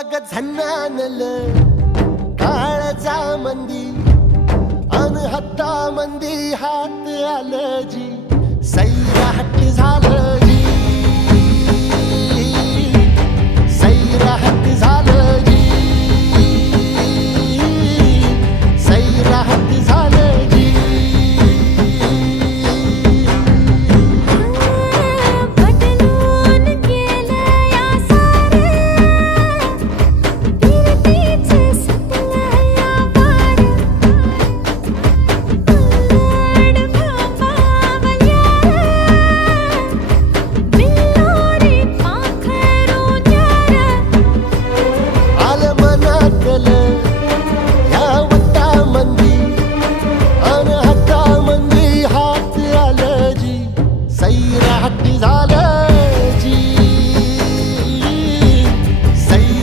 अग झन्नानल काळजा मंदी अन हत्ता मंदी हात आलं जी सैराट झालं जी सैराट